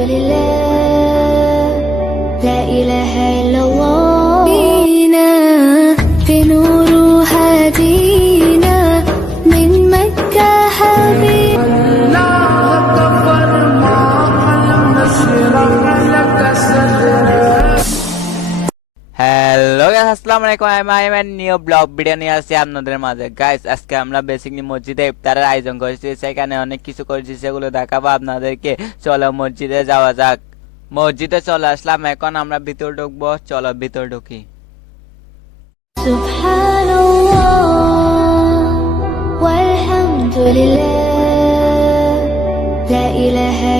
لله. لا إله إلا আসসালামু আলাইকুম new blog video নিয়ে আসছি আপনাদের মাঝে। গাইস আজকে আমরা বেসিকলি মসজিদে ইফতারের আয়োজন করেছি, সেখানে অনেক কিছু করেছি, সেগুলো দেখাবো আপনাদেরকে। চলো মসজিদে যাওয়া যাক। মসজিদে চলে আসলাম, এখন আমরা ভিতর ঢুকবো। চলো ভিতর ঢুকি। সুবহানাল্লাহ, ওয়ালহামদুলিল্লাহ, লা ইলাহা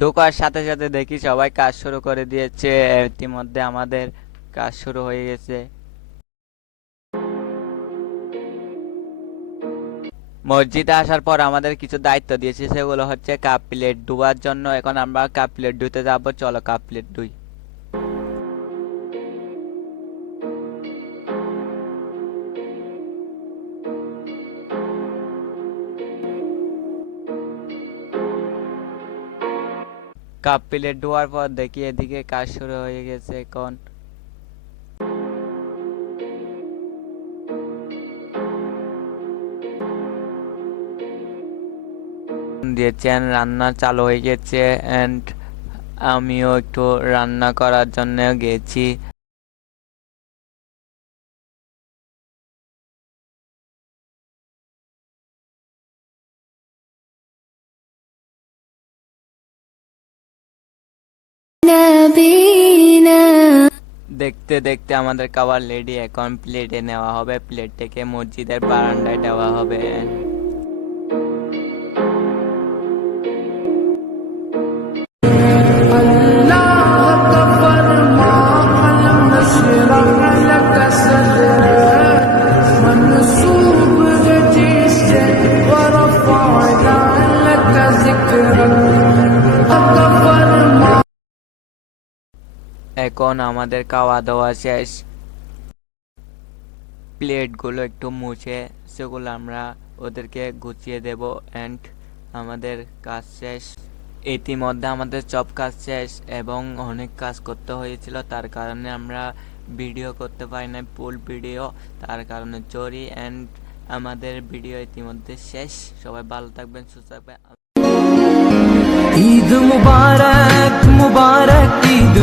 ঢোকার সাথে সাথে দেখি সবাই কাজ শুরু করে দিয়েছে। ইতিমধ্যে আমাদের কাজ শুরু হয়ে গেছে। মসজিদে আসার পর আমাদের কিছু দায়িত্ব দিয়েছে, সেগুলো হচ্ছে কাপ প্লেট ডুবার জন্য। এখন আমরা কাপ প্লেট ধুতে যাব। চলো কাপ প্লেট ধুই। কাপ প্লেট ধোয়ার পর দেখি এদিকে কাজ শুরু হয়ে গেছে, এখন। দিয়েছেন রান্না চালু হয়ে গেছে অ্যান্ড আমিও একটু রান্না করার জন্য গেছি। দেখতে দেখতে আমাদের খাবার লেডি এখন প্লেটে নেওয়া হবে। প্লেট থেকে মসজিদের বারান্দায় দেওয়া হবে। এখন আমাদের খাওয়া দাওয়া শেষ। প্লেটগুলো একটু মুছে, সেগুলো আমরা ওদেরকে গুছিয়ে দেব অ্যান্ড আমাদের কাজ শেষ। ইতিমধ্যে আমাদের সব কাজ শেষ এবং অনেক কাজ করতে হয়েছিল, তার কারণে আমরা ভিডিও করতে পারি না ফুল ভিডিও তার কারণে চরি অ্যান্ড আমাদের ভিডিও ইতিমধ্যে শেষ। সবাই ভালো থাকবেন, সুস্থ থাকবেন। ঈদ মুবারক মুবারক, ঈদ